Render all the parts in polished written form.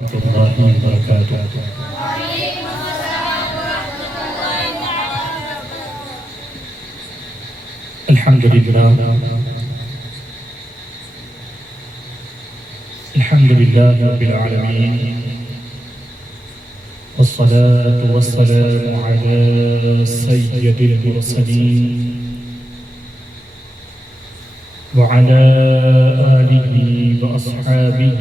الله وبركاته. الحمد لله رب العالمين، والصلاة والسلام على سيد المرسلين وعلى آله وأصحابه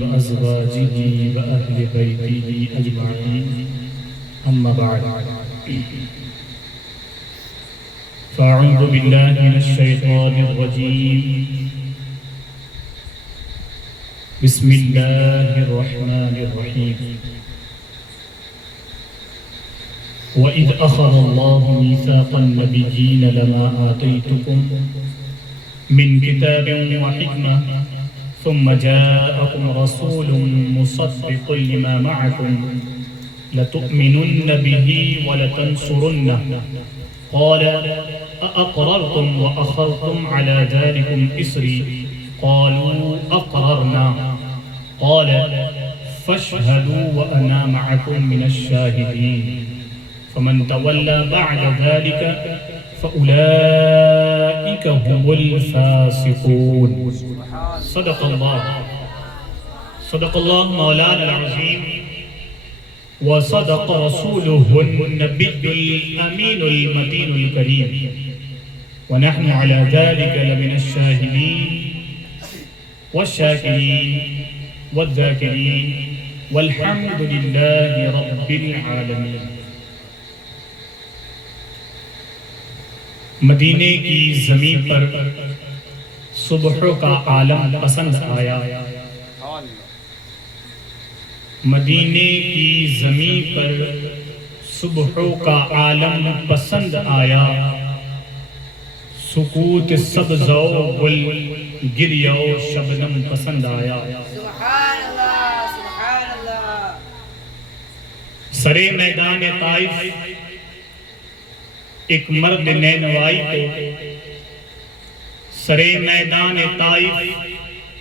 وأزواجه وأهل بيته أجمعين، أما بعد. فأعوذ بالله من الشيطان الرجيم. بسم الله الرحمن الرحيم. وإذ أخذ الله ميثاق النبيين لما آتيتكم من كتاب وحكمة ثم جاءكم رسول مصدق لما معكم لتؤمنن به ولتنصرنه قال أأقررتم وأخذتم على ذلكم إصري قالوا أقررنا قال فاشهدوا وأنا معكم من الشاهدين فمن تولى بعد ذلك فأولئك هم الفاسقون. صدق الله مولانا العظيم وصدق رسوله النبي الأمين المتين الكريم ونحن على ذلك لمن الشاهدين والشاكرين والذاكرين والحمد لله رب العالمين. مدینے کی زمین پر صبح کا عالم پسند آیا. مدینے کی زمین پر صبح کا عالم پسند آیا. سکوت سبز و گل گریہ و شبنم پسند آیا. سبحان اللہ سبحان اللہ. سرے میدان طائف ایک مرد نینوائی کو، سرے میدان طائف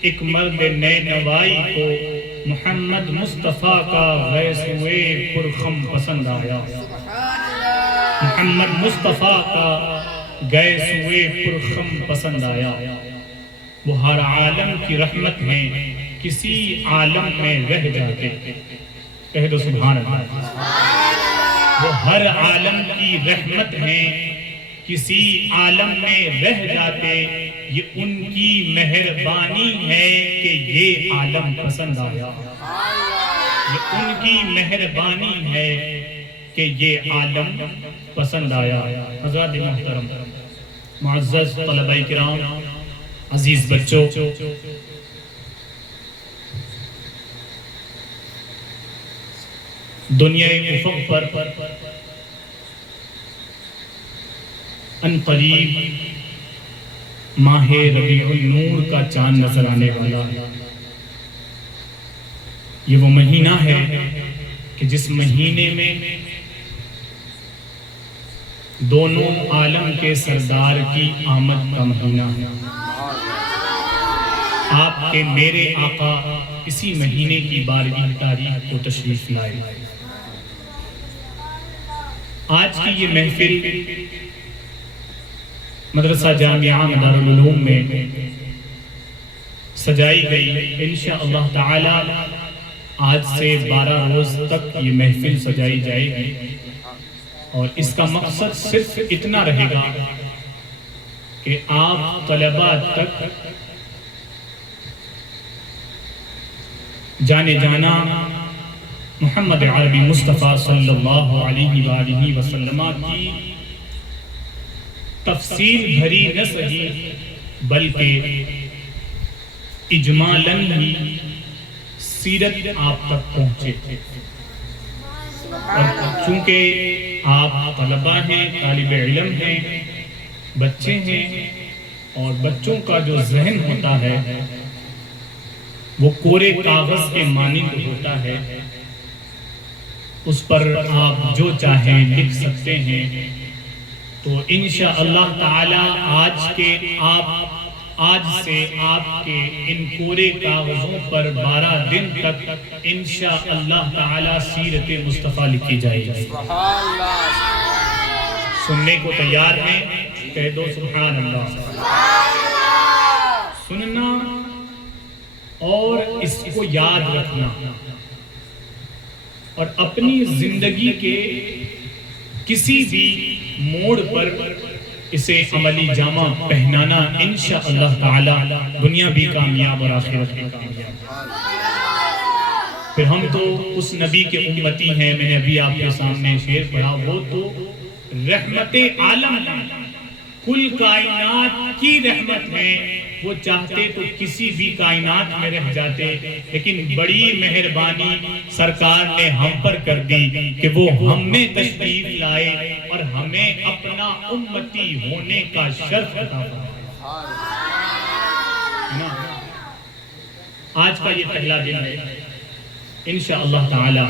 ایک مرد نینوائی کو محمد مصطفیٰ کا غیثوے پرخم پسند آیا. محمد مصطفیٰ کا غیثوے پرخم پسند آیا. وہ ہر عالم کی رحمت ہیں، کسی عالم میں رہ جاتے. کہہ دو سبحان اللہ. وہ ہر عالم کی رحمت ہیں، کسی عالم میں رہ جاتے. یہ ان کی مہربانی ہے کہ یہ عالم پسند آیا. یہ ان کی مہربانی ہے کہ یہ عالم پسند آیا. حضرات محترم، معزز طلبہ کرام، عزیز بچوں، دنیا افق پر ان قریب ماہ ربیع النور کا چاند نظر آنے والا ہے. یہ وہ مہینہ ہے کہ جس مہینے میں دونوں عالم کے سردار کی آمد کا مہینہ ہے. آپ کے میرے آقا اسی مہینے کی 12ویں تاریخ کو تشریف لائے. آج کی یہ محفل مدرسہ جامعہ دارالعلوم میں سجائی گئی. انشاءاللہ تعالی آج سے 12 روز تک یہ محفل سجائی جائے گی، اور اس کا مقصد صرف اتنا رہے گا کہ آپ طلباء تک جانے جانا محمد عربی مصطفیٰ صلی اللہ علیہ وآلہ وسلم کی تفصیل بھری نہ سہی بلکہ اجمالاً ہی سیرت آپ تک پہنچے. اور چونکہ آپ طلباء ہیں، طالب علم ہیں، بچے ہیں، اور بچوں کا جو ذہن ہوتا ہے وہ کورے کاغذ کے مانند ہوتا ہے. اس پر آپ جو چاہیں لکھ سکتے ہیں. تو انشاءاللہ تعالی آج کے آپ آج سے آپ کے ان کورے کاغذوں پر 12 دن تک انشاءاللہ تعالی سیرت مصطفیٰ لکھی جائے گی۔ سبحان اللہ، سننے کو تیار ہیں؟ کہہ دو سبحان اللہ۔ سننا اور اس کو یاد رکھنا اور اپنی زندگی کے کسی بھی موڑ پر اسے عملی جامہ پہنانا انشاءاللہ تعالی دنیا بھی کامیاب اور آخرت بھی کامیاب۔ پھر ہم تو اس نبی کے امتی ہیں، میں نے ابھی آپ کے سامنے شعر پڑھا، وہ تو رحمت عالم ہے، کل کائنات کی رحمت ہے۔ وہ چاہتے تو کسی بھی کائنات میں رہ جاتے، لیکن بڑی مہربانی سرکار نے ہم پر کر دی کہ وہ ہم میں تشریف لائے اور ہمیں اپنا امتی ہونے کا شرف عطا فرمایا۔ آج کا یہ پہلا دن ہے، انشاءاللہ تعالی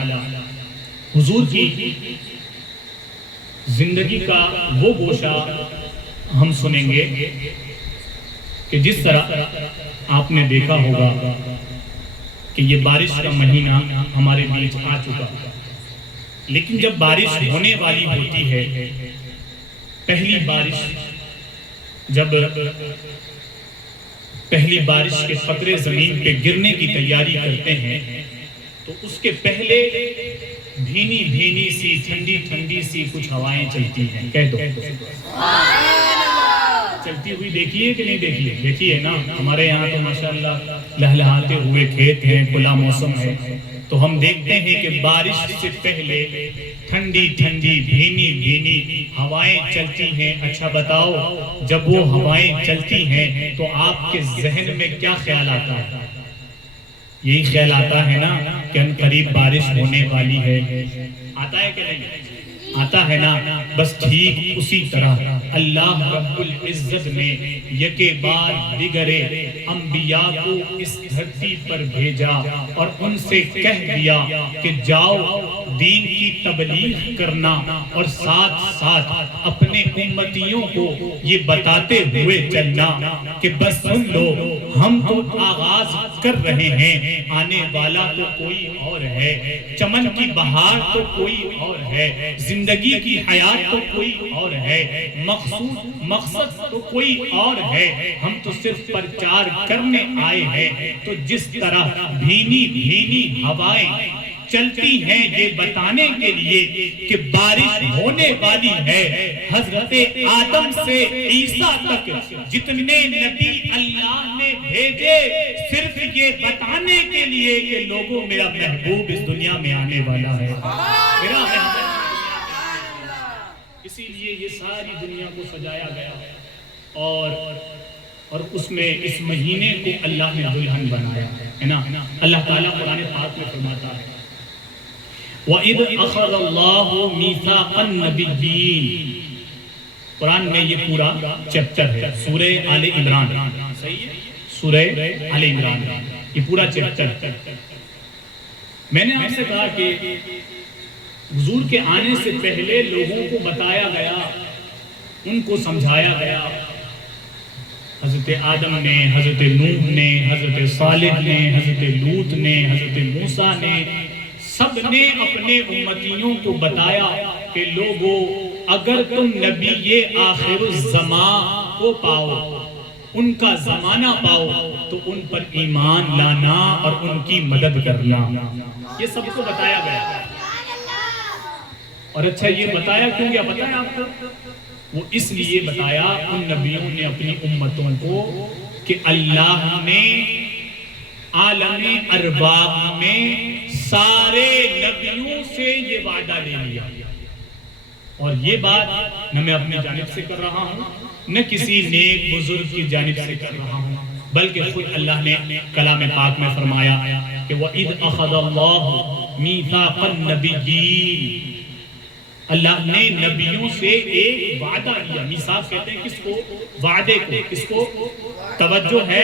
حضور کی زندگی کا وہ گوشہ ہم سنیں گے کہ جس طرح آپ نے دیکھا ہوگا کہ یہ بارش کا مہینہ ہمارے بیچ آ چکا، لیکن جب بارش ہونے والی ہوتی ہے، پہلی بارش کے قطرے زمین پہ گرنے کی تیاری کرتے ہیں تو اس کے پہلے بھینی بھینی سی ٹھنڈی ٹھنڈی سی کچھ ہوائیں چلتی ہیں۔ کہہ دو چلتی ہوئی دیکھیے کہ نہیں دیکھیے؟ دیکھیے نا، ہمارے یہاں تو ماشاءاللہ لہلہاتے ہوئے کھیت ہیں، کھلا موسم ہے، تو ہم دیکھتے ہیں کہ بارش سے پہلے ٹھنڈی ٹھنڈی بھینی بھینی ہوائیں چلتی ہیں۔ اچھا بتاؤ، جب وہ ہوائیں چلتی ہیں تو آپ کے ذہن میں کیا خیال آتا ہے؟ یہی خیال آتا ہے نا کہ ان قریب بارش ہونے والی ہے، آتا ہے کہ نہیں؟ آتا ہے نا؟ بس ٹھیک اسی طرح اللہ رب العزت نے یکے بار دیگرے انبیاء کو اس دھرتی پر بھیجا اور ان سے کہہ دیا کہ جاؤ دین کی تبلیغ کرنا اور ساتھ ساتھ اپنے امتیوں کو یہ بتاتے ہوئے چلنا کہ بس سن لو، ہم تو آغاز کر رہے ہیں، آنے والا تو کوئی اور ہے، چمن کی بہار تو کوئی اور ہے، زندگی کی حیات تو کوئی اور ہے، مقصد تو کوئی اور ہے، ہم تو صرف پرچار کرنے آئے ہیں۔ تو جس طرح بھینی بھینی ہوائیں چلتی ہیں یہ بتانے کے لیے کہ بارش ہونے والی ہے، حضرت آدم سے عیسیٰ تک جتنے نبی اللہ نے بھیجے صرف یہ بتانے کے لیے کہ لوگوں میرا محبوب اس دنیا میں آنے والا ہے، میرا محبوب۔ اسی لیے یہ ساری دنیا کو سجایا گیا اور اس میں اس مہینے کو اللہ نے دلہن بنایا ہے نا۔ اللہ تعالیٰ قرآن پاک میں فرماتا ہے وَإِذْ أَخَذَ اللَّهُ مِيثَاقَ النَّبِيِّينَ، قرآن میں یہ پورا چیپٹر ہے، سورہ آل عمران، سورہ آل عمران، یہ پورا چیپٹر۔ میں نے آپ سے کہا کہ حضور کے آنے سے پہلے لوگوں کو بتایا گیا، ان کو سمجھایا گیا، حضرت آدم نے، حضرت نوح نے، حضرت صالح نے، حضرت لوط نے، حضرت موسیٰ نے، سب نے اپنے امتیوں کو بتایا کہ لوگوں اگر تم نبی آخر الزمان کو پاؤ، ان کا زمانہ پاؤ تو ان پر ایمان لانا اور ان کی مدد کرنا، یہ سب کو بتایا گیا۔ اور اچھا یہ بتایا کیوں گیا پتہ ہے آپ کو؟ وہ اس لیے بتایا ان نبیوں نے اپنی امتوں کو کہ اللہ نے عالم ارواح میں سارے نبیوں سے یہ وعدہ لے لیا، اور یہ بات نہ میں اپنی جانب سے کر رہا ہوں نہ کسی نیک بزرگ کی جانب سے کر رہا ہوں، بلکہ خود اللہ نے کلام پاک میں فرمایا کہ وَإِذْ أَخَذَ اللَّهُ مِيثَاقَ النَّبِيِّينَ، اللہ نے نبیوں سے ایک وعدہ لیا۔ میثاق کہتے ہیں کس کو؟ وعدے کو۔ کس کو؟ توجہ ہے،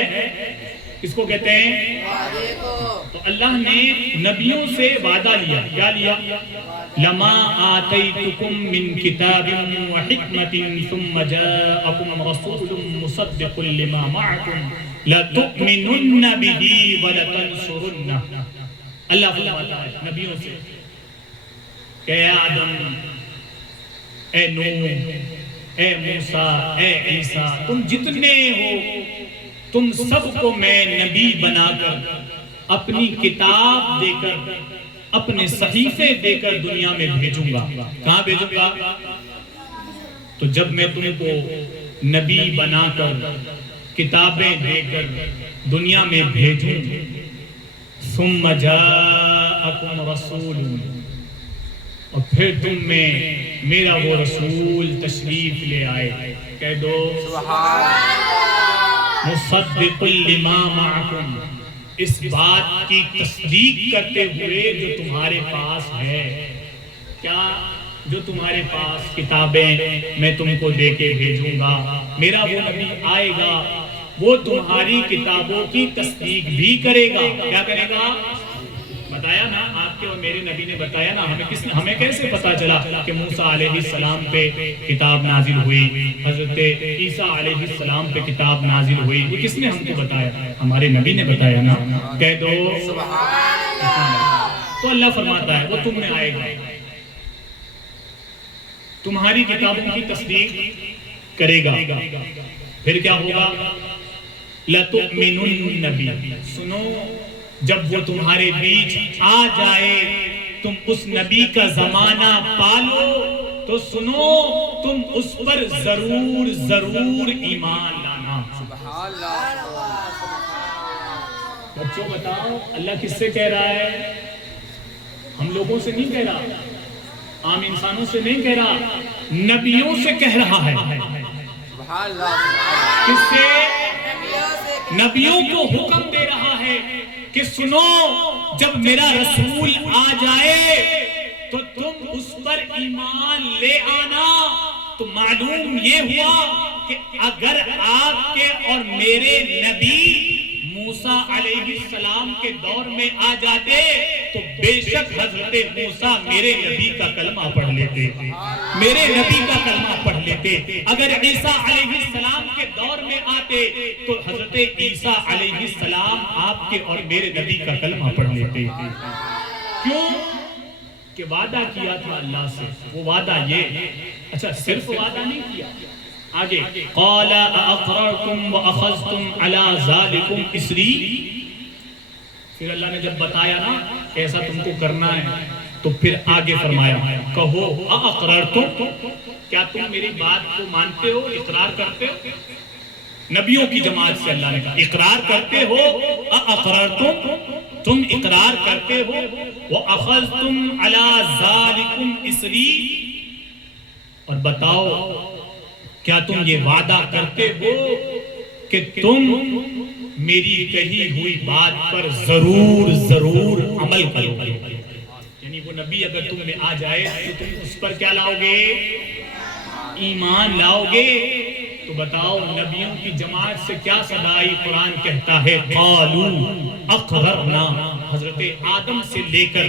اس کو کہتے ہیں وعدے کو۔ تو اللہ نے نبیوں سے وعدہ لیا، کیا لیا؟ لما آتیتکم من کتاب و حکمت ثم جاءکم رسول مصدق لما معکم لتؤمنن به ولتنصرنہ۔ اللہ فرماتا ہے نبیوں سے کہ اے آدم، اے نوح، اے موسیٰ، اے عیسیٰ، تم جتنے ہو، تم سب کو میں نبی بنا کر اپنی کتاب دے کر اپنے صحیفے دے کر دنیا میں بھیجوں گا۔ کہاں بھیجوں گا؟ تو جب میں تم کو نبی بنا کر کتابیں دے کر دنیا میں بھیجوں، ثم جاءکم رسول، اور پھر تم میں میرا وہ رسول تشریف لے آئے، کہہ دو سبحان اللہ۔ مصدق لما معکم، اس بات کی تصدیق کرتے ہوئے جو تمہارے پاس ہے۔ کیا؟ جو تمہارے پاس کتابیں میں تم کو دے کے بھیجوں گا، میرا وہ نبی آئے گا، وہ تمہاری کتابوں کی تصدیق بھی کرے گا۔ کیا کرے گا؟ بتایا نا آپ کے اور میرے نبی نے بتایا نا، ہمیں کیسے پتا چلا کہ موسیٰ علیہ السلام پہ کتاب نازل ہوئی، حضرت عیسیٰ علیہ السلام پہ کتاب نازل ہوئی؟ یہ کس نے ہم کو بتایا؟ ہمارے نبی نے بتایا نا۔ کہہ دو سبحان اللہ۔ تو اللہ فرماتا ہے وہ تم میں آئے گا، تمہاری کتابوں کی تصدیق کرے گا، پھر کیا ہوگا؟ لَتُؤْمِنُنَّ بِهِ، سنو جب وہ تمہارے بیچ آ جائے، تم اس نبی کا زمانہ پالو، تو سنو تم اس پر ضرور ضرور ایمان لانا۔ سبحان اللہ۔ بچوں بتاؤ اللہ کس سے کہہ رہا ہے؟ ہم لوگوں سے نہیں کہہ رہا، عام انسانوں سے نہیں کہہ رہا، نبیوں سے کہہ رہا ہے۔ سبحان اللہ۔ کس سے؟ نبیوں سے۔ نبیوں کو حکم دے رہا ہے کہ سنو جب میرا رسول آ جائے تو تم اس پر ایمان لے آنا۔ تو معلوم یہ ہوا کہ اگر آپ کے اور میرے نبی موسیٰ علیہ السلام کے دور میں آ جاتے تو بے شک حضرت موسیٰ میرے نبی کا کلمہ پڑھ لیتے، میرے نبی کا کلمہ پڑھ لیتے۔ اگر عیسیٰ علیہ السلام کے دور میں آتے تو حضرت عیسیٰ علیہ السلام آپ کے اور میرے نبی کا کلمہ پڑھ لیتے۔ کیوں؟ کہ وعدہ کیا تھا اللہ سے، وہ وعدہ یہ، اچھا صرف وعدہ نہیں کیا، آگے قَالَ أَأَقْرَرْتُمْ وَأَخَذْتُمْ عَلَىٰ ذَلِكُمْ إِسْرِي، پھر اللہ نے جب بتایا نا ایسا تم کو کرنا ہے تو پھر آگے فرمایا کہو أَأَقْرَرْتُمْ، کیا تم میری بات کو مانتے ہو، اقرار کرتے ہو؟ نبیوں کی جماعت سے اللہ نے کہا اقرار کرتے ہو؟ أَأَقْرَرْتُمْ، تم اقرار کرتے ہو؟ وَأَخَذْتُمْ عَلَىٰ ذَلِكُمْ إِسْرِي، اور بتاؤ کیا تم یہ وعدہ کرتے ہو کہ تم میری کہی ہوئی بات پر ضرور ضرور عمل کرو گے؟ یعنی وہ نبی اگر تم میں آ جائے تو تم اس پر کیا لاؤ گے؟ ایمان لاؤ گے۔ تو بتاؤ نبیوں کی جماعت سے کیا صدائی قرآن کہتا ہے؟ قالوا اقررنا، حضرت آدم سے لے کر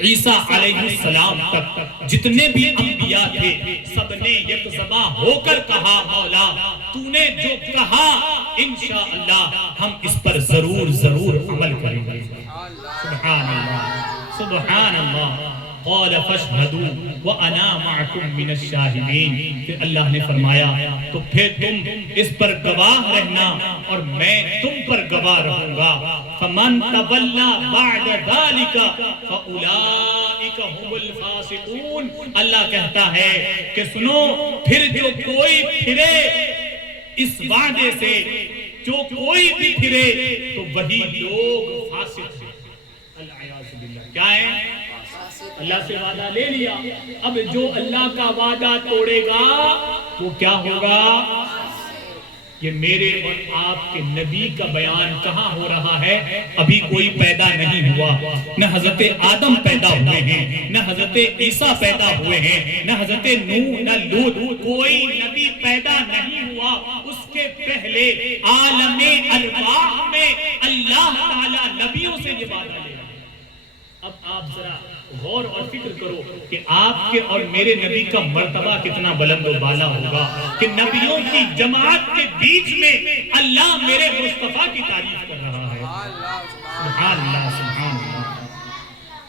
عیسیٰ علیہ السلام تک جتنے بھی انبیاء تھے سب نے یک زباں ہو کر کہا مولا تو نے جو کہا انشاءاللہ ہم اس پر ضرور ضرور عمل کریں گے۔ سبحان اللہ سبحان اللہ۔ قال فاشهدوا وانا معكم من الشاهدين، پھر اللہ نے فرمایا تو پھر تم اس پر گواہ رہنا اور میں تم پر گواہ رہوں گا۔ فمن تولى بعد ذلك فاولئك هم الفاسقون، اللہ کہتا ہے کہ سنو پھر جو کوئی پھرے اس وعدے سے، جو کوئی بھی پھرے تو وہی لوگ فاسق ہیں۔ العیاذ باللہ، کیا ہے؟ اللہ سے وعدہ لے لیا، اب جو اللہ کا وعدہ توڑے گا وہ کیا ہوگا؟ یہ میرے اور آپ کے نبی کا بیان کہاں ہو رہا ہے؟ ابھی کوئی پیدا نہیں ہوا، نہ حضرت آدم پیدا ہوئے ہیں، نہ حضرت عیسیٰ پیدا ہوئے ہیں، نہ حضرت نوح، نہ لوط، کوئی نبی پیدا نہیں ہوا۔ اس کے سے پہلے عالم ارواح میں اللہ تعالیٰ نبیوں سے یہ وعدہ لے رہا ہے۔ اب آپ ذرا غور اور فکر کرو کہ آپ کے اور میرے نبی کا مرتبہ کتنا بلند و بالا ہوگا کہ نبیوں کی جماعت کے بیچ میں اللہ میرے مصطفیٰ کی تعریف کر رہا ہے۔ سبحان اللہ سبحان اللہ۔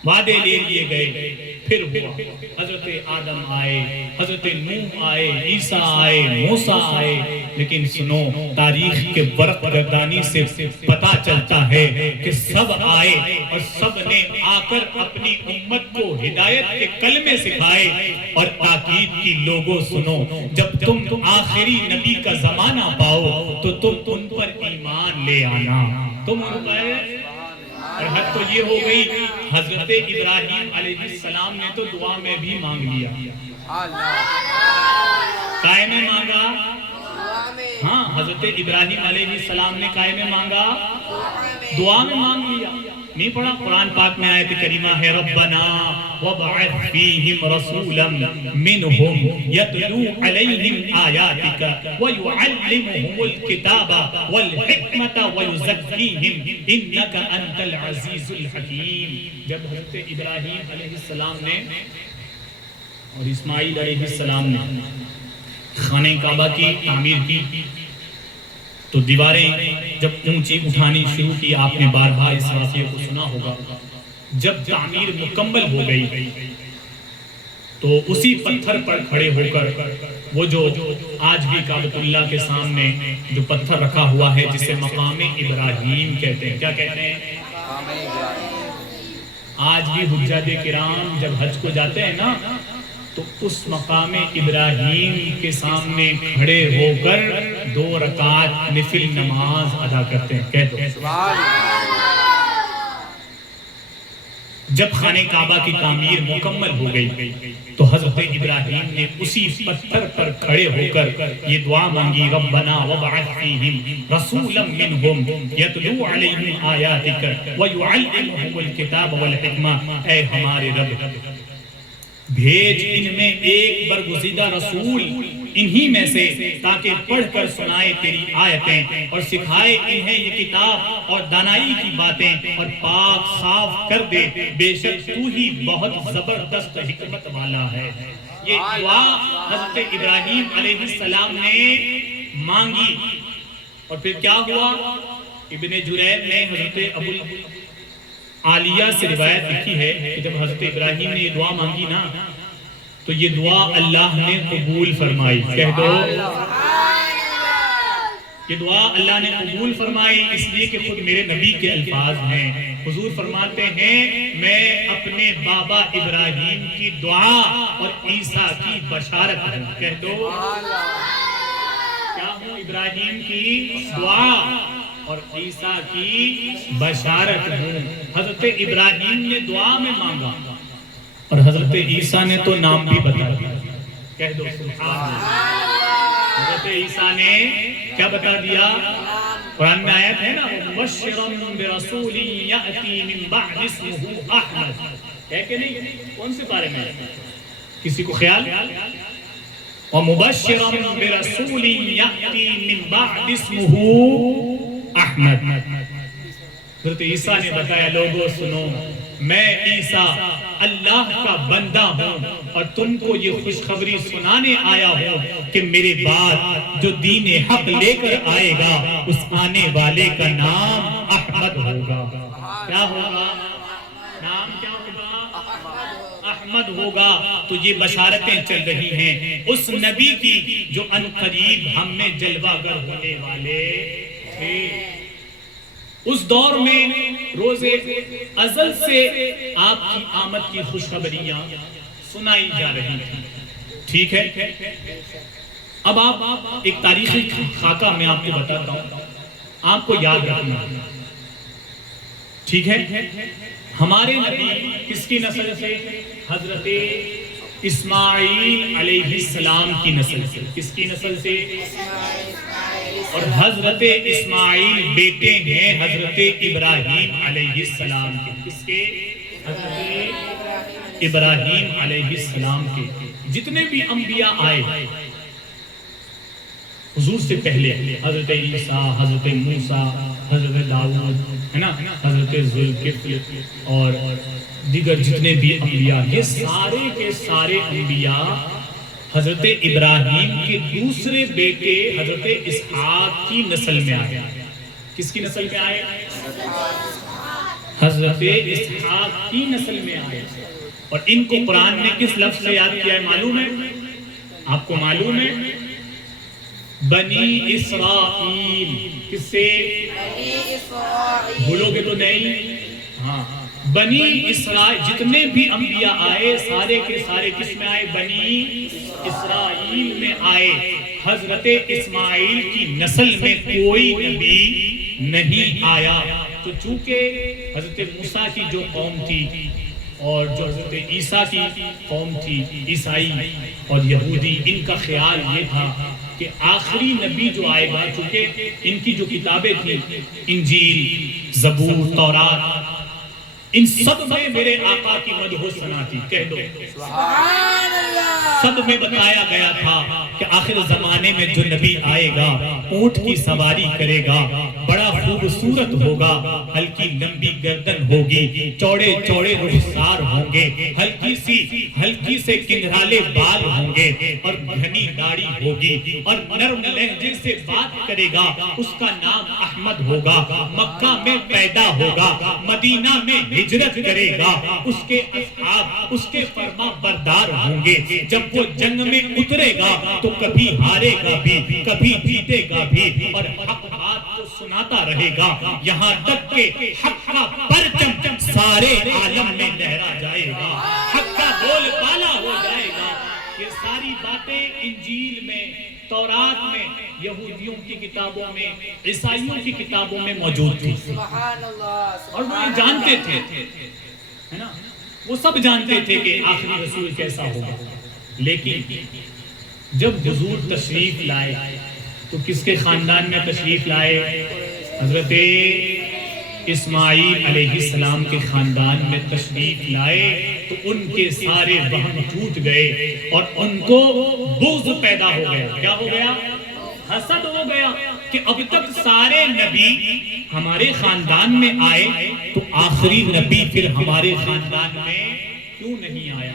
وعدے لے لیے گئے، پھر ہوا حضرت آدم آئے، حضرت نوح آئے، عیسیٰ آئے، موسیٰ آئے، لیکن سنو تاریخ کے ورق گردانی سے پتا چلتا ہے کہ سب آئے اور سب نے آ کر اپنی امت کو ہدایت کے کلمے سکھائے اور تاکید کی لوگوں سنو، جب تم آخری نبی کا زمانہ پاؤ تو تم ان پر ایمان لے آنا۔ تم ان پر، اور حد تو یہ ہو گئی حضرت ابراہیم علیہ السلام نے تو دعا میں بھی مانگ لیا، کائے میں مانگا، ہاں حضرت ابراہیم علیہ السلام نے کائے میں مانگا، دعا میں مانگ لیا۔ نہیں پڑھا قرآن پاک میں آیت کریمہ ہے ربنا وابعث فیہم رسولا منہم یتلو علیہم آیاتک ویعلمہم الکتاب والحکمت ویزکیہم انک انت العزیز الحکیم۔ جب حضرت ابراہیم علیہ السلام نے اور اسماعیل علیہ السلام نے خانہ کعبہ کی تعمیر کی تو دیواریں جب اونچی اٹھانی شروع کی، آپ نے بارہا اس واقعے کو سنا ہوگا، جب تعمیر مکمل ہو گئی تو اسی پتھر پر کھڑے ہو کر وہ جو آج بھی کعبۃ اللہ کے سامنے جو پتھر رکھا ہوا ہے جسے مقام ابراہیم کہتے ہیں، کیا کہتے ہیں؟ آج بھی حجاج کرام جب حج کو جاتے ہیں نا تو اس مقام ابراہیم کے سامنے کھڑے ہو کر 2 رکعت نفل نماز ادا کرتے ہیں۔ کہہ دو جب خانہ کعبہ کی تعمیر مکمل ہو گئی تو حضرت ابراہیم نے اسی پتھر پر کھڑے ہو کر یہ دعا مانگی ربنا وابعث فیہم رسولا منہم یتلو علیہم آیاتک ویعلمہم الکتاب والحکمہ، اے ہمارے رب بھیج ان میں ایک برگزیدہ رسول انہی میں سے تاکہ پڑھ کر سنائے تیری آیتیں اور سکھائے انہیں یہ کتاب اور دانائی کی باتیں اور پاک صاف کر دے، بے شک تو ہی بہت زبردست حکمت والا ہے۔ یہ دعا حضرت ابراہیم علیہ السلام نے مانگی اور پھر کیا ہوا؟ ابن جریر نے حضرت ابو عالیہ سے روایت لکھی ہے کہ جب حضرت ابراہیم نے یہ دعا مانگی نا تو یہ دعا اللہ نے قبول فرمائی۔ کہہ دو یہ دعا اللہ نے قبول فرمائی، اس لیے کہ خود میرے نبی کے الفاظ ہیں۔ حضور فرماتے ہیں میں اپنے بابا ابراہیم کی دعا اور عیسیٰ کی بشارت ہوں۔ کہہ دو کیا ہوں؟ ابراہیم کی دعا اور عیسیٰ کی بشارت ہوں۔ حضرت ابراہیم نے دعا میں مانگا اور حضرت عیسیٰ نے تو نام بھی بتا دیا۔ کہہ دو سبحان اللہ۔ حضرت عیسیٰ نے کیا بتا دیا؟ قرآن میں آیت ہے نا مبشرا برسول یأتی من بعد اسمہ احمد، ہے کہ نہیں؟ کون سے بارے میں کسی کو خیال؟ ومبشرا برسول یأتی من بعد اسمہ احمد۔ حضرت عیسیٰ نے بتایا لوگوں سنو میں عیسیٰ اللہ کا بندہ ہوں اور تم کو یہ خوشخبری سنانے آیا ہوں کہ میرے بعد جو دین حق لے کر آئے گا اس آنے والے کا نام احمد ہوگا۔ کیا ہوگا؟ نام کیا ہوگا؟ احمد ہوگا۔ تو یہ بشارتیں چل رہی ہیں اس نبی کی جو عنقریب ہم میں جلوہ گر ہونے والے تھے۔ اس دور میں روز ازل سے آپ کی آمد کی خوشخبریاں سنائی جا رہی تھیں، ٹھیک ہے؟ اب آپ ایک تاریخی خاکہ میں آپ کو بتاتا ہوں، آپ کو یاد رکھنا، ٹھیک ہے؟ ہمارے نبی کس کی نسل سے؟ حضرت اسماعیل علیہ السلام کی نسل سے۔ کس کی نسل سے؟ اور حضرت اسماعیل بیٹے ہیں حضرت ابراہیم علیہ السلام کے۔ کس کے؟ حضرت ابراہیم علیہ السلام کے۔ جتنے بھی انبیاء آئے حضور سے پہلے حضرت عیسیٰ، حضرت موسیٰ، حضرت داؤد، ہے نا، حضرت ذوالکفل اور دیگر جتنے بھی انبیاء، یہ سارے کے سارے انبیاء حضرت ابراہیم کے دوسرے بیٹے حضرت اسحاق کی نسل میں آئے۔ کس کی نسل میں آئے؟ حضرت اسحاق کی نسل میں آئے۔ اور ان کو قرآن نے کس لفظ سے یاد کیا ہے معلوم ہے؟ آپ کو معلوم ہے؟ بنی اسرائیل۔ کس سے؟ بنی اسرائیل۔ بھولو گے تو نہیں؟ ہاں، بنی اسرائیل جتنے بھی انبیاء آئے سارے کے سارے کس میں آئے؟ بنی اسرائیل میں آئے۔ حضرت اسماعیل کی نسل میں کوئی نبی نہیں آیا۔ تو چونکہ حضرت موسیٰ کی جو قوم تھی اور جو حضرت عیسیٰ کی قوم تھی، عیسائی اور یہودی، ان کا خیال یہ تھا کہ آخری نبی جو آئے گا، چونکہ ان کی جو کتابیں تھیں، انجیل، زبور، تورات، ان سب میں میرے آقا کی مدح و ثنا تھی۔ کہہ دو سبحان اللہ۔ سب میں بتایا گیا تھا کہ آخر زمانے میں جو نبی آئے گا اونٹ کی سواری کرے گا، بڑا خوبصورت ہوگا، ہلکی لمبی گردن ہوگی، چوڑے چوڑے رخسار ہوں گے، ہلکی سے کنگھرالے بال ہوں گے اور گھنی داڑھی ہوگی، اور نرم لہجے سے بات کرے گا۔ اس کا نام احمد ہوگا، مکہ میں پیدا ہوگا، مدینہ میں ہجرت کرے گا، اس کے اصحاب اس کے فرما بردار ہوں گے۔ جب وہ جنگ میں اترے گا تو کبھی ہارے گا بھی، کبھی جیتے گا بھی، اور حق بات کو سناتا رہے گا، یہاں تک کہ حق کا پرچم سارے عالم میں لہرا جائے گا، حق کا بول بالا ہو جائے گا۔ یہ ساری باتیں انجیل میں، تورات میں، یہودیوں کی کتابوں میں، عیسائیوں کی کتابوں میں موجود تھی، سبحان اللہ۔ اور وہ یہ جانتے تھے، ہے نا، وہ سب جانتے تھے کہ آخری رسول کیسا ہوگا۔ لیکن جب حضور تشریف لائے تو کس کے خاندان میں تشریف لائے؟ حضرت اسماعیل علیہ السلام کے خاندان میں تشریف لائے تو ان کے سارے وہم ٹوٹ گئے اور ان کو بغض پیدا ہو گیا۔ کیا ہو گیا؟ حسد ہو گیا کہ اب تک سارے نبی ہمارے خاندان میں آئے تو آخری نبی پھر ہمارے خاندان میں کیوں نہیں آیا؟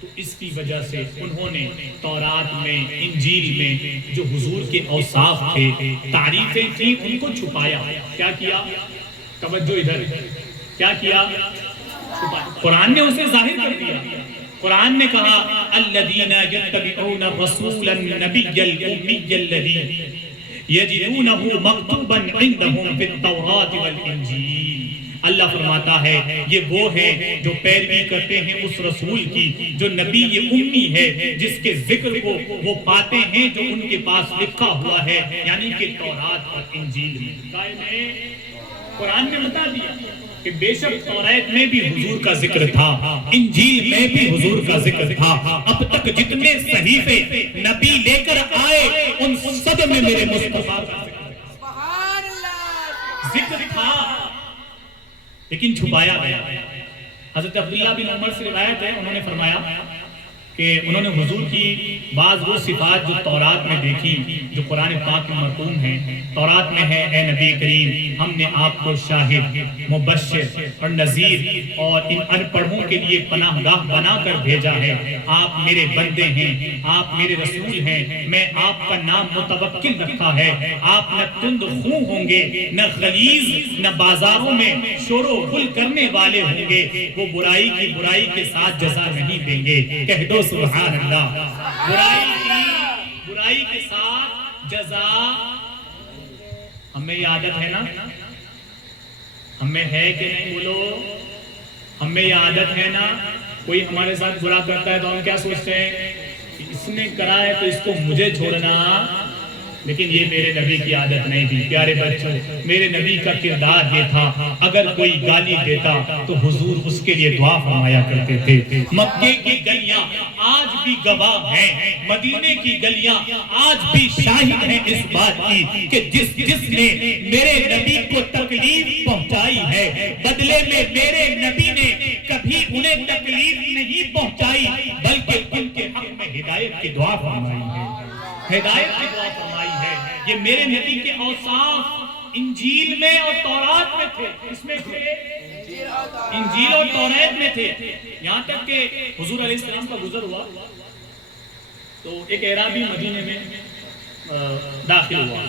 تو اس کی وجہ سے انہوں نے تورات میں، انجیل میں جو حضور کے اوصاف تھے، تعریفیں تھیں، ان کو چھپایا۔ کیا کیا؟ توجہ ادھر، کیا کیا؟ چھپایا۔ قرآن نے اسے ظاہر کر دیا۔ قرآن نے کہا الذین یتبعون الرسول النبی الامی الذی یجدونہ مکتوبا عندہم فی التوراۃ والانجیل۔ اللہ فرماتا ہے یہ وہ ہیں جو پیروی کرتے ہیں اس رسول کی جو نبی امی ہے، جس کے ذکر کو وہ پاتے ہیں جو ان کے پاس لکھا ہوا ہے، یعنی کہ تورات اور انجیل میں۔ قرآن نے بتا دیا کہ بے شک تورات میں بھی حضور کا ذکر تھا، انجیل میں بھی حضور کا ذکر تھا، اب تک جتنے صحیفے نبی لے کر آئے ان سب میں میرے مصطفیٰ کا سبحان اللہ۔ ذکر تھا، لیکن چھپایا گیا۔ حضرت عبداللہ بن عمر سے روایت ہے، انہوں نے فرمایا کہ انہوں نے حضور کی بعض وہ صفات جو تورات میں دیکھی، جو قرآن پاک میں مرقوم ہیں۔ تورات میں ہے اے نبی کریم ہم نے آپ کو شاہد، مبشر اور نذیر اور ان ان پڑھوں کے لیے پناہ گاہ بنا کر بھیجا ہے۔ آپ میرے بندے ہیں، آپ میرے رسول ہیں، میں آپ کا نام متوکل رکھا ہے۔ آپ نہ تند خوں ہوں گے، نہ غلیظ، نہ بازاروں میں شور و غل کرنے والے ہوں گے۔ وہ برائی کی برائی کے ساتھ جزا نہیں دیں گے۔ کہہ دو سبحان اللہ۔ برائی کے ساتھ جزا۔ ہمیں یہ عادت ہے نا، ہمیں ہے کہ نہیں بولو؟ ہمیں یہ عادت ہے نا، کوئی ہمارے ساتھ برا کرتا ہے تو ہم کیا سوچتے ہیں کہ اس نے کرا ہے تو اس کو مجھے چھوڑنا۔ لیکن یہ میرے نبی کی عادت نہیں تھی۔ پیارے بچوں، میرے نبی کا کردار یہ تھا، اگر کوئی گالی دیتا تو حضور اس کے لیے دعا فرمایا کرتے تھے۔ مکے کی گلیاں آج بھی گواہ ہیں، مدینے کی گلیاں آج بھی شاہد ہیں اس بات کی کہ جس نے میرے نبی کو تکلیف پہنچائی ہے، بدلے میں میرے نبی نے کبھی انہیں تکلیف نہیں پہنچائی، بلکہ ان کے حق میں ہدایت کی دعا فرمائی ہے، ہدایت کی دعا فرمائی ہے۔ یہ میرے نبی کے اوصاف انجیل میں اور تورات میں تھے. اس میں تھے انجیل اور تورات میں تھے. یہاں تک کہ حضور علیہ السلام کا گزر ہوا تو ایک اعرابی مدینے میں داخل ہوا.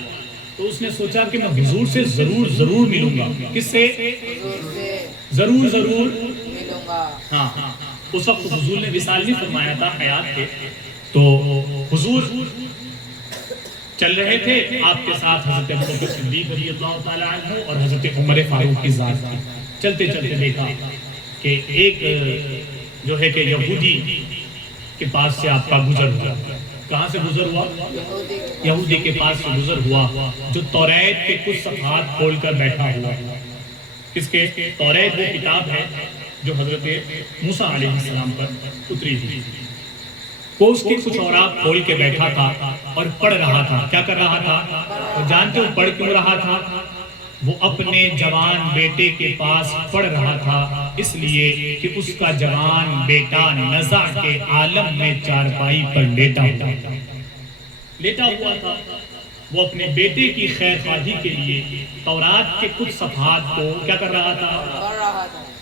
تو اس نے سوچا کہ میں حضور سے ضرور ملوں گا. کس سے؟ ضرور ملوں گا. ہاں. اس وقت حضور نے وصال نہیں فرمایا تھا، حیات تھے. تو حضور چل رہے تھے، آپ کے ساتھ حضرت ابوبکر صدیق رضی اللہ تعالیٰ عنہ اور حضرت عمر فاروق کی ذات تھی. چلتے چلتے دیکھا کہ ایک جو ہے کہ یہودی کے پاس سے آپ کا گزر ہوا. کہاں سے گزر ہوا؟ یہودی کے پاس سے گزر ہوا جو توریت کے کچھ صفحات کھول کر بیٹھا ہوا. کس کے؟ توریت وہ کتاب ہے جو حضرت موسیٰ علیہ السلام پر اتری تھی. وہ اس کے کچھ اوراق کھول کے بیٹھا تھا اور پڑھ رہا تھا. کیا کر رہا تھا؟ اور جانتے ہو پڑھ کیوں رہا تھا؟ وہ اپنے جوان بیٹے کے پاس پڑھ رہا تھا اس لیے کہ اس کا جوان بیٹا نزع کے عالم میں چارپائی پر لیٹا ہوا تھا. وہ اپنے بیٹے کی خیر خواہی کے لیے تورات کے کچھ صفحات کو کیا کر رہا تھا؟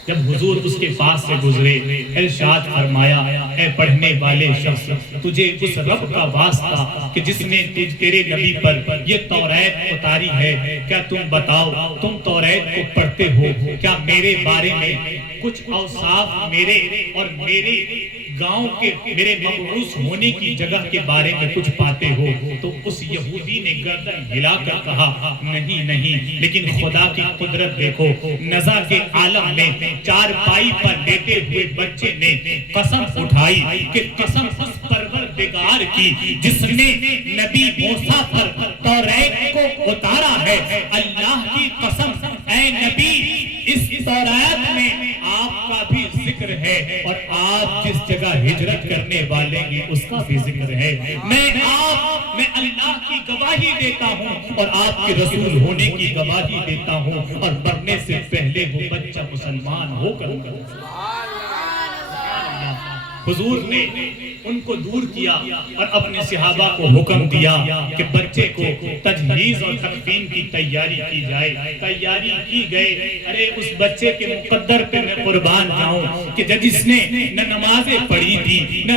جب حضور اس کے پاس سے گزرے ارشاد فرمایا، اے پڑھنے والے شخص، تجھے اس رب کا واسطہ کہ جس نے تیرے نبی پر یہ توریت اتاری ہے، کیا تم بتاؤ تم توریت کو پڑھتے ہو، کیا میرے بارے میں کچھ اوصاف میرے اور میرے گاؤں کے میرے مبعوث ہونے کی جگہ کے بارے میں کچھ پاتے ہو؟ تو اس یہودی نے گردن ہلا کر کہا، نہیں، لیکن خدا کی قدرت دیکھو. نزع کے عالم میں چارپائی پر لیٹے ہوئے بچے نے قسم اٹھائی کہ قسم اس پروردگار کی جس نے نبی موسیٰ پر توریت کو اتارا ہے، اللہ کی قسم اے نبی اس توریت میں آپ کا بھی ذکر ہے اور آپ جس جگہ ہجرت کرنے والے ہیں اس کا بھی ذکر ہے. میں اللہ کی گواہی دیتا ہوں اور آپ کے رسول ہونے کی گواہی دیتا ہوں اور مرنے سے پہلے وہ بچہ مسلمان ہو کر حضور نے ان کو دور کیا اور اپنے صحابہ کو حکم دیا کہ بچے کو تجہیز اور تکفین کی تیاری کی جائے. تیاری کی گئے. ارے اس بچے کے مقدر پہ میں قربان جاؤں کہ جس نے نہ نمازیں پڑھی تھی نہ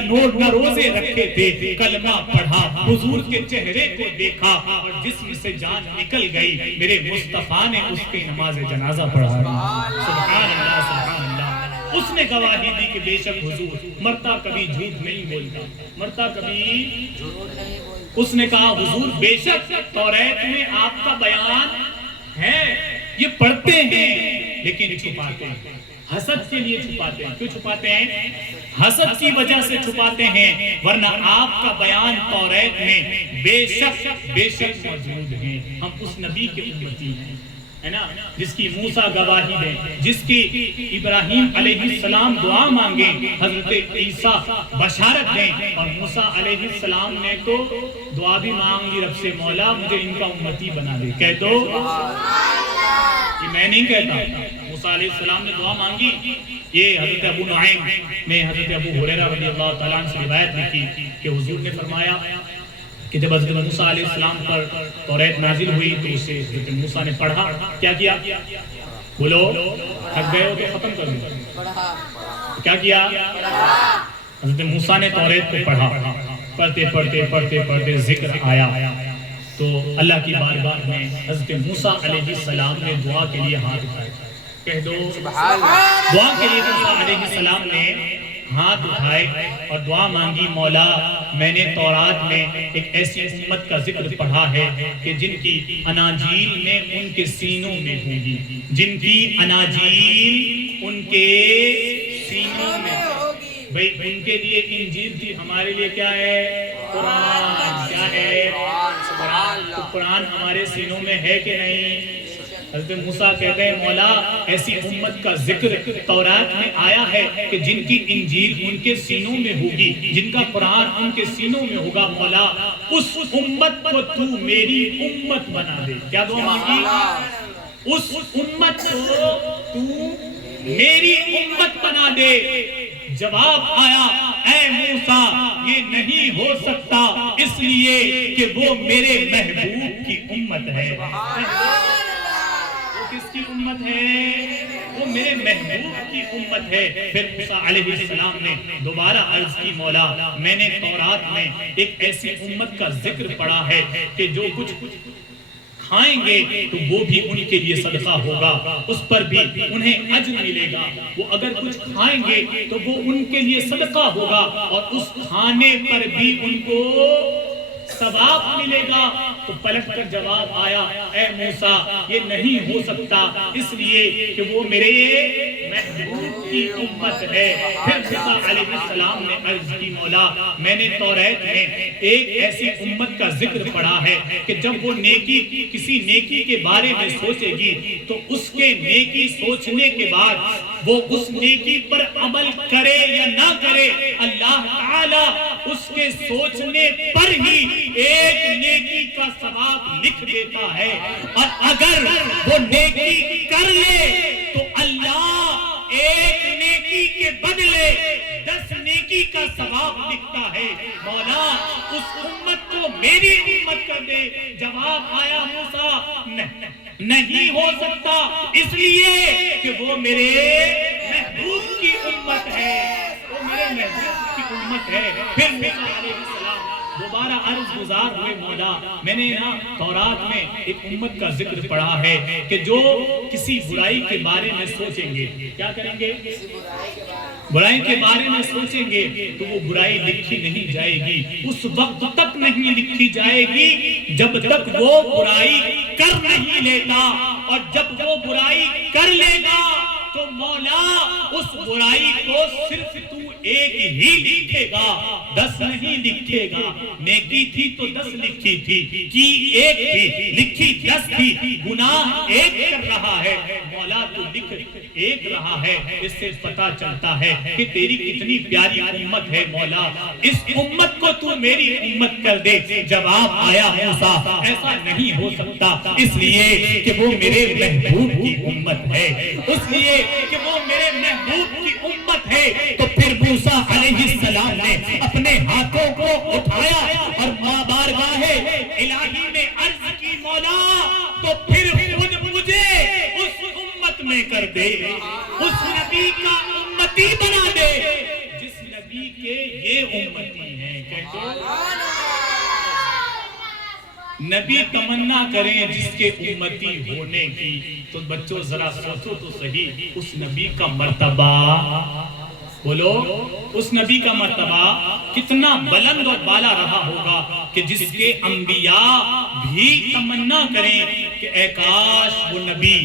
روزے رکھے تھے، کلمہ پڑھا، حضور کے چہرے کو دیکھا اور جسم سے جان نکل گئی، میرے مصطفیٰ نے اس کی نماز جنازہ پڑھا. سبحان اللہ سبحان اللہ. اس نے گواہی دی کہ بے شک حضور مرتا کبھی جھوٹ نہیں بولتا، مرتا کبھی جھوٹ نہیں بولتا. اس نے کہا حضور بے شک توریت میں آپ کا بیان ہے، یہ پڑھتے ہیں لیکن چھپاتے ہیں، حسد کے لیے چھپاتے ہیں. کیوں چھپاتے ہیں؟ حسد کی وجہ سے چھپاتے ہیں، ورنہ آپ کا بیان توریت میں بے شک موجود ہے. ہم اس نبی کے امتی ہیں ہے نا، جس کی موسیٰ گواہی دیں، جس کی ابراہیم علیہ السلام دعا مانگیں، حضرت عیسیٰ بشارت دیں، اور موسیٰ علیہ السلام نے تو دعا بھی مانگ لی رب سے، مولا مجھے ان کا امتی بنا دے. کہہ دو یہ میں نہیں کہتا، موسیٰ علیہ السلام نے دعا مانگی. یہ حضرت ابو نعیم نے حضرت ابو ہریرہ رضی اللہ تعالیٰ عنہ سے روایت لکھی کہ حضور نے فرمایا کہ جب حضرت موسیٰ علیہ السلام پر توریت نازل ہوئی تو اسے حضرت موسیٰ نے پڑھا. کیا کیا؟ بولو، تھک گئے ہو تو ختم کر دو. کیا کیا؟ حضرت موسیٰ نے توریت کو پڑھا. پڑھتے ذکر آیا تو اللہ کی بارگاہ میں حضرت موسیٰ علیہ السلام نے دعا کے لیے ہاتھ اٹھائے. کہہ دو دعا کے لیے موسیٰ علیہ السلام نے ہاتھ اٹھائے اور دعا مانگی، مولا میں نے تورات میں ایک ایسی امت کا ذکر پڑھا ہے کہ جن کی اناجیل میں ان کے سینوں میں ہوگی، جن کی اناجیل ان کے سینوں میں ہوگی. بھئی ان کے لیے انجیل تھی، ہمارے لیے کیا ہے؟ قرآن. کیا ہے؟ قرآن ہمارے سینوں میں ہے کہ نہیں؟ حضرت موسیٰ کہتے ہیں مولا ایسی امت کا ذکر تورات میں آیا ہے کہ جن کی انجیل ان کے سینوں میں ہوگی، جن کا قرآن ان کے سینوں میں ہوگا، مولا اس امت کو تو میری امت بنا دے. کیا دعا مانگی؟ اس امت کو تو میری امت بنا دے. جواب آیا، اے موسیٰ یہ نہیں ہو سکتا، اس لیے کہ وہ میرے محبوب کی امت ہے. وہ کس کی امت ہے؟ وہ میرے محبوب کی امت ہے. پھر موسیٰ علیہ السلام نے دوبارہ عرض کی مولا میں نے تورات میں ایک ایسی امت کا ذکر پڑھا ہے کہ جو کچھ کھائیں گے تو وہ بھی ان کے لیے صدقہ ہوگا, اس پر بھی انہیں اجر ملے گا. وہ اگر کچھ کھائیں گے تو وہ ان کے لیے صدقہ ہوگا اور اس کھانے پر بھی ان کو ثواب ملے گا. تو پلٹ کر جواب آیا اے موسیٰ یہ نہیں ہو سکتا اس لیے کہ وہ میرے محبوب کی امت ہے. پھر موسیٰ علیہ السلام نے عرض کی مولا میں نے توریت میں ایک ایسی امت کا ذکر پڑھا ہے کہ جب وہ نیکی کسی نیکی کے بارے میں سوچے گی تو اس کے نیکی سوچنے کے بعد وہ اس نیکی پر عمل کرے یا نہ کرے اللہ تعالی اس کے سوچنے پر ہی ایک نیکی کا ثواب لکھ دیتا ہے, اور اگر وہ نیکی کر لے تو اللہ ایک نیکی کے بدلے 10 نیکی کا ثواب لکھتا ہے. مولا اس امت کو میری امت کر دے. جواب آیا موسیٰ نہیں ہو سکتا اس لیے کہ وہ میرے محبوب کی امت ہے, وہ میرے محبوب کی امت ہے. پھر موسیٰ علیہ السلام دوبارہ عرض گزار ہوئے مولا میں نے نا تورات میں ایک امت کا ذکر پڑھا ہے کہ جو کسی برائی کے بارے میں سوچیں گے, کیا کریں گے؟ برائی کے بارے میں سوچیں گے تو وہ برائی لکھی نہیں جائے گی. اس وقت تک نہیں لکھی جائے گی جب تک وہ برائی کر نہیں لیتا, اور جب وہ برائی کر لے گا تو مولا اس برائی کو صرف تو ایک ہی لکھے گا, 10 نہیں لکھے گا. نیکی تھی تو 10 لکھی تھی, کی ایک تھی لکھی 10 تھی. گناہ ایک کر رہا ہے مولا تو لکھ ایک رہا ہے. اس سے پتا چلتا ہے کہ تیری کتنی پیاری امت ہے مولا, اس امت کو تو میری امت کر دے. جواب آیا موسیٰ ایسا نہیں ہو سکتا اس لیے کہ وہ میرے محبوب کی امت ہے, اس لیے کہ وہ میرے محبوب کی امت ہے. تو پھر موسیٰ علیہ السلام نے اپنے ہاتھوں کو اٹھایا اور ماں بارگاہ الہی میں عرض کی مولا تو پھر خود مجھے اس امت میں کر دے, اس نبی کا امتی بنا دے جس نبی کے یہ امتی ہیں. نبی تمنا کریں جس کے امتی ہونے کی, تو بچوں ذرا سوچو تو صحیح اس نبی کا مرتبہ, بولو اس نبی کا مرتبہ کتنا بلند اور بالا رہا ہوگا کہ جس کے انبیاء بھی تمنا کریں کہ اے کاش وہ نبی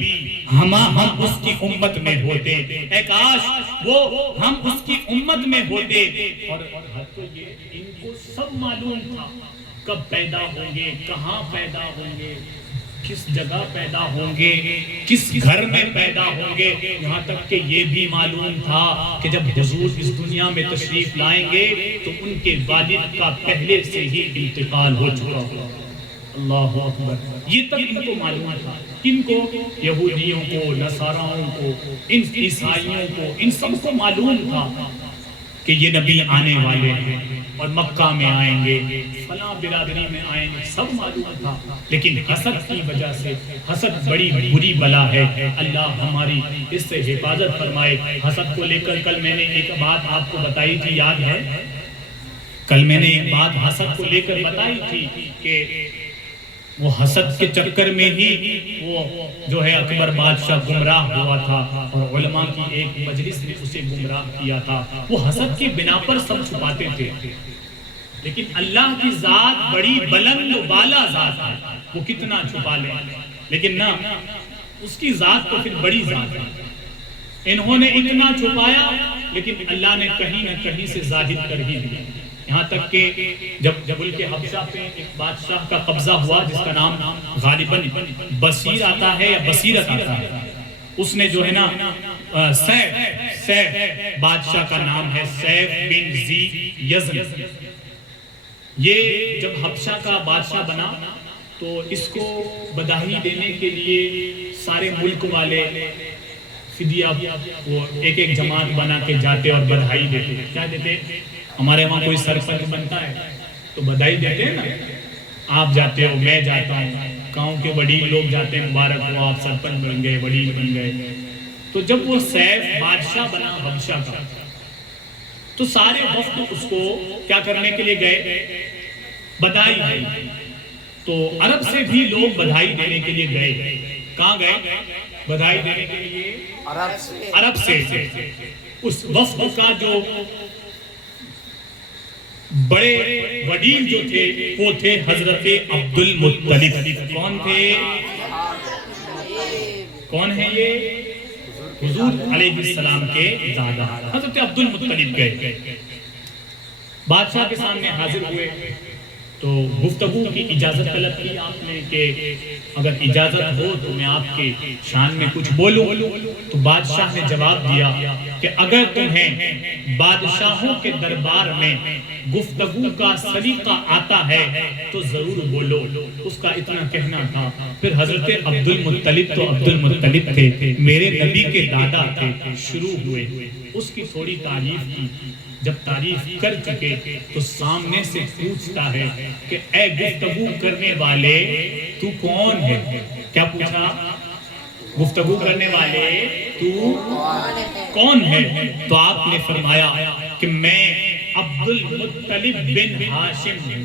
ہم اس کی امت میں ہوتے, اے کاش وہ ہم اس کی امت میں ہوتے. اور ان کو سب معلوم تھا کب پیدا ہوں گے, کہاں پیدا ہوں گے, کس جگہ پیدا ہوں گے, کس گھر میں پیدا ہوں گے. یہاں تک کہ یہ بھی معلوم تھا کہ جب حضور اس دنیا میں تشریف لائیں گے تو ان کے والد کا پہلے سے ہی انتقال ہو چکا ہوگا. اللہ اکبر. یہ تک ان کو معلوم تھا. کن کو؟ یہودیوں کو, نصاراؤں کو, ان عیسائیوں کو, ان سب کو معلوم تھا کہ یہ نبی آنے والے ہیں اور مکہ میں آئیں گے, فلاں برادری میں آئیں گے, سب معلوم تھا. لیکن حسد کی وجہ سے, حسد بڑی بری بلا ہے, اللہ ہماری اس سے حفاظت فرمائے. حسد کو لے کر کل میں نے ایک بات آپ کو بتائی تھی, یاد ہے؟ کل میں نے ایک بات حسد کو لے کر بتائی تھی کہ وہ حسد کے چکر میں ہی وہ جو ہے اکبر بادشاہ گمراہ ہوا تھا اور علماء کی ایک مجلس نے اسے گمراہ کیا تھا. وہ حسد کی بنا پر سب چھپاتے تھے, لیکن اللہ کی ذات بڑی بلند و بالا ذات ہے, وہ کتنا چھپا لے, لیکن نہ اس کی ذات تو پھر بڑی ذات ہے. انہوں نے اتنا چھپایا لیکن اللہ نے کہیں نہ کہیں سے ظاہر کر ہی دیا. یہاں تک کہ جب ملک حبشہ پہ ایک بادشاہ کا قبضہ ہوا جس کا نام غالباً بصیر آتا ہے یا بصیرت آتا ہے, اس نے جو ہے نا سیف بادشاہ کا نام ہے, سیف بن ذی یزن. یہ جب حبشہ کا بادشاہ بنا تو اس کو بداہی دینے کے لیے سارے ملک والے فدیہ وہ ایک ایک جماعت بنا کے جاتے اور بداہی دیتے. کیا دیتے؟ ہمارے وہاں کوئی سرپنچ بنتا ہے تو بدائی دیتے ہیں نا, آپ جاتے ہو, میں جاتا ہوں, گاؤں کے وڈیل لوگ جاتے ہیں مبارک ہو آپ سرپنچ بن گئے وڈیل بن گئے. تو جب وہ سیف بادشاہ بنا حبشہ کا تو سارے وفد اس کو کیا کرنے کے لیے گئے؟ بدائی دی. تو عرب سے بھی لوگ بدائی دینے کے لیے گئے. کہاں گئے بدائی دینے کے لیے؟ عرب سے. اس وفد کا جو بڑے وڈیل جو تھے وہ تھے حضرت عبد المطلب. کون تھے؟ کون ہیں یہ؟ حضور علیہ السلام کے دادا حضرت عبد المطلب گئے. بادشاہ کے سامنے حاضر ہوئے تو گفتگو کی اجازت طلب کی آپ نے کہ اگر اجازت ہو تو میں آپ کے شان میں کچھ بولوں. تو بادشاہ نے جواب دیا کہ اگر تمہیں بادشاہوں کے دربار میں گفتگو کا سلیقہ آتا ہے تو ضرور بولو. اس کا اتنا کہنا تھا. پھر حضرت عبد المطلب تو عبد المطلب تھے میرے نبی کے دادا تھے. شروع ہوئے اس کی تھوڑی تعریف کی. جب تعریف کر چکے تو سامنے سے پوچھتا ہے کہ اے گفتگو کرنے والے تو کون ہے؟ کیا پوچھا؟ گفتگو کرنے والے تو کون ہے؟ تو آپ نے فرمایا کہ میں عبد المطلب بن ہاشم ہوں.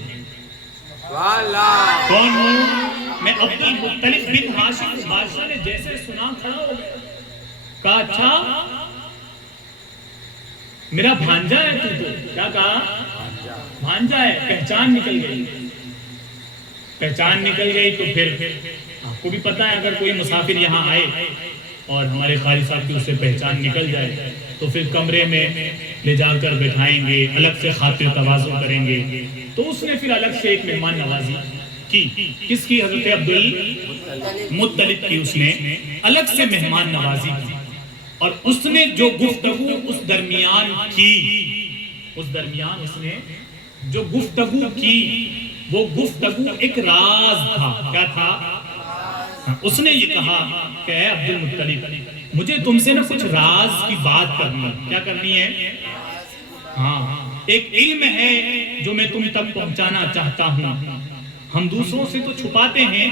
کون ہوں؟ میں عبد المطلب بن ہاشم ہوں. بادشاہ نے جیسے سنا کھڑا ہو گیا. کہا اچھا میرا بھانجا ہے تو کیا کہا؟ بھانجا ہے. پہچان نکل گئی. پہچان نکل گئی تو پھر آپ کو بھی پتا ہے اگر کوئی مسافر یہاں آئے اور ہمارے قاری صاحب کی اس سے پہچان نکل جائے تو پھر کمرے میں لے جا کر بٹھائیں گے الگ سے خاطر تواضع کریں گے. تو اس نے پھر الگ سے ایک مہمان نوازی کی. کس کی؟ حضرت عبد المطلب کی. اس نے الگ سے مہمان نوازی کی اور اس نے جو گفتگو اس درمیان اس نے جو گفتگو کی وہ گفتگو ایک راز تھا. کیا تھا؟ اس نے یہ کہا کہ اے عبد المطلب مجھے تم سے نہ کچھ راز کی بات کرنی ہے. کیا کرنی ہے؟ ہاں ایک علم ہے جو میں تم تک پہنچانا چاہتا ہوں. ہم دوسروں سے تو چھپاتے ہیں.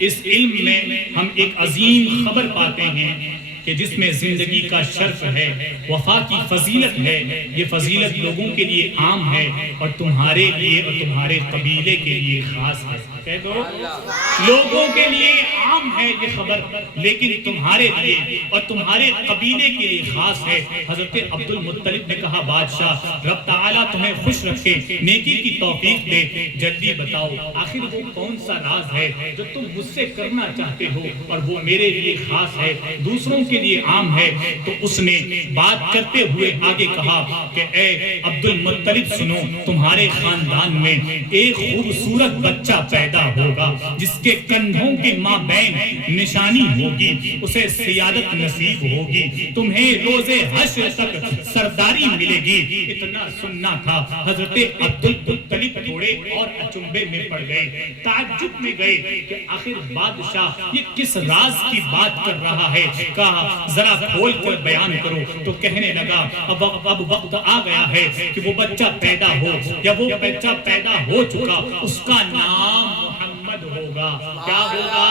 اس علم میں ہم ایک عظیم خبر پاتے ہیں کہ جس میں زندگی کا شرف ہے وفا کی فضیلت ہے. یہ فضیلت لوگوں کے لیے عام ہے اور تمہارے لیے اور تمہارے قبیلے کے لیے خاص ہے. کہہ دو لوگوں کے لیے عام ہے یہ خبر لیکن تمہارے لیے اور تمہارے قبیلے کے لیے خاص ہے. حضرت عبد المطلب نے کہا بادشاہ رب تعالیٰ تمہیں خوش رکھے نیکی کی توفیق دے. جلدی بتاؤ آخر وہ کون سا راز ہے جو تم مجھ سے کرنا چاہتے ہو اور وہ میرے لیے خاص ہے دوسروں کے لیے عام ہے. تو اس نے بات کرتے ہوئے آگے کہا کہ اے عبد المطلب سنو تمہارے خاندان میں ایک خوبصورت بچہ پیدا ہوگا جس کے کندھوں کے مابین نشانی ہوگی. اسے سیادت نصیب ہوگی. تمہیں روز حشر تک سرداری ملے گی. اتنا سننا تھا. حضرت عبد المطلب تھوڑے اور اچنبے میں پڑ گئے. تعجب میں گئے کہ آخر بادشاہ یہ کس راز کی بات کر رہا ہے. کہا ذرا کھول کر بیان کرو. تو کہنے لگا اب وقت آ گیا ہے کہ وہ بچہ پیدا ہو یا وہ بچہ پیدا ہو چکا اس کا نام محمد ہوگا. کیا ہوگا؟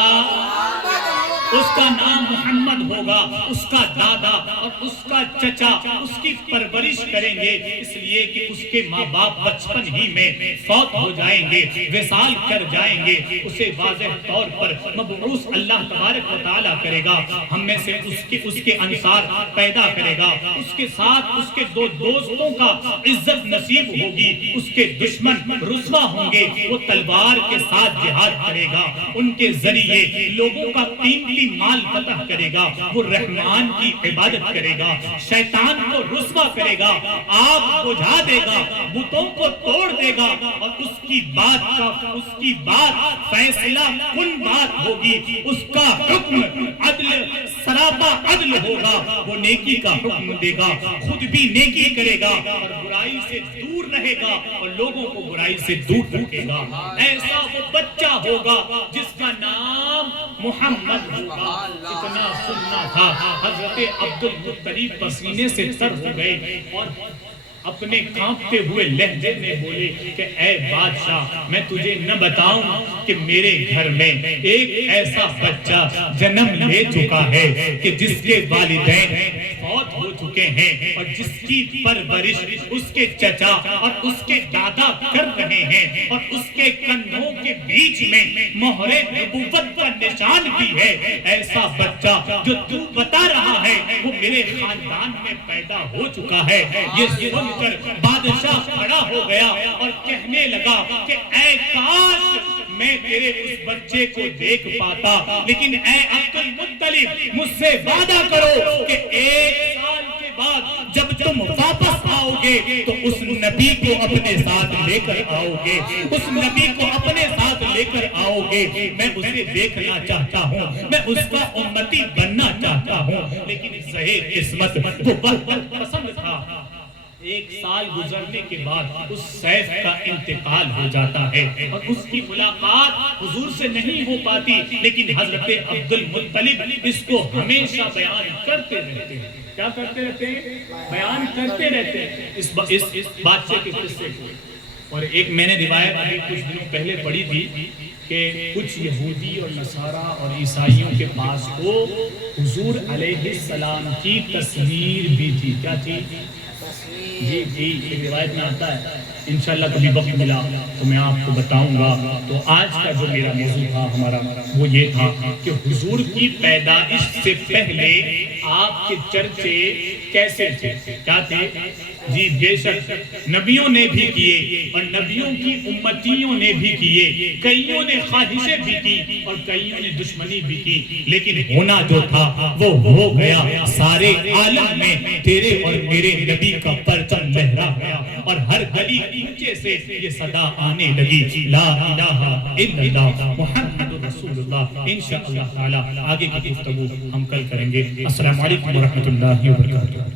اس کا نام محمد ہوگا. اس کا دادا اور اس کا چچا اس کی پرورش کریں گے اس لیے کہ اس کے ماں باپ بچپن ہی میں فوت ہو جائیں گے وصال کر جائیں گے. اسے واضح طور پر مبعوث اللہ تبارک و تعالیٰ کرے گا. ہم میں سے اس کے انصار پیدا کرے گا. اس کے ساتھ اس کے دو دوستوں کا عزت نصیب ہوگی. اس کے دشمن رسوا ہوں گے. وہ تلوار کے ساتھ جہاد کرے گا. ان کے ذریعے لوگوں کا قیمتی مال فتح کرے گا. وہ رحمان کی عبادت کرے گا. شیطان کو رسوا کرے گا. آگ بجھا دے گا. بتوں کو توڑ دے گا اور اس کی بات فیصلہ کن بات ہوگی. اس کا حکم عدل سراپا عدل ہوگا. وہ نیکی کا حکم دے گا. خود بھی نیکی کرے گا اور برائی سے دور رہے گا اور لوگوں کو برائی سے دور رکھے گا. ایسا وہ بچہ ہوگا جس کا نام محمد ہوگا. اتنا سننا تھا. حضرت عبد المطلب پسینے سے تر ہو گئے اور اپنے کانپتے ہوئے لہجے میں بولے کہ اے بادشاہ میں تجھے نہ بتاؤں کہ میرے گھر میں ایک ایسا بچہ جنم لے چکا ہے کہ جس کے والدین فوت ہو چکے ہیں اور جس کی پرورش اس کے چچا اور اس کے دادا کر رہے ہیں اور اس کے کندھوں کے بیچ میں مہر نبوت کا نشان بھی ہے. ایسا بچہ جو تو بتا رہا ہے وہ میرے خاندان میں پیدا ہو چکا ہے. یہ سن کر بادشاہ کھڑا ہو گیا اور کہنے لگا کہ اے کاش میں تیرے اس بچے کو دیکھ پاتا, لیکن اے عبد المطلب مجھ سے وعدہ کرو کہ 1 سال کے بعد جب تم واپس آؤ گے تو اس نبی کو اپنے ساتھ لے کر آؤ گے, اس نبی کو اپنے ساتھ لے کر آؤ گے. میں اسے دیکھنا چاہتا ہوں, میں اس کا امتی بننا چاہتا ہوں. لیکن صحیح قسمت کو بہت پسند تھا. 1 سال گزرنے کے بعد اس سیف کا انتقال ہو جاتا ہے اور اس کی ملاقات حضور سے نہیں ہو پاتی, لیکن حضرت عبد المطلب اس کو ہمیشہ بیان کرتے رہتے ہیں. کیا کرتے رہتے ہیں؟ بیان کرتے رہتے ہیں اس بادشاہ کے قصے کو. اور ایک میں نے روایت ابھی کچھ دنوں پہلے پڑھی تھی کہ کچھ یہودی اور نصارہ اور عیسائیوں کے پاس کو حضور علیہ السلام کی تصویر بھی تھی. کیا تھی؟ جی ایک روایت میں آتا ہے. انشاءاللہ کبھی وقت ملا تو میں آپ کو بتاؤں گا. تو آج کا جو میرا موضوع تھا ہمارا وہ یہ تھا کہ حضور کی پیدائش سے پہلے آپ کے چرچے کیسے تھے, کیا تھے؟ جی بے شک نبیوں نے بھی کیے اور نبیوں کی امتیوں نے بھی کیے. کئیوں نے خواہشیں بھی کی اور کئیوں نے دشمنی بھی کی, لیکن ہونا جو تھا وہ ہو گیا. سارے عالم میں تیرے اور میرے نبی کا پرچم لہرا گیا اور ہر گلی اونچے سے یہ صدا آنے لگی, لا الہ الا اللہ محمد رسول اللہ. انشاءاللہ تعالی آگے کی گفتگو ہم کل کریں گے. السلام علیکم ورحمۃ اللہ وبرکاتہ.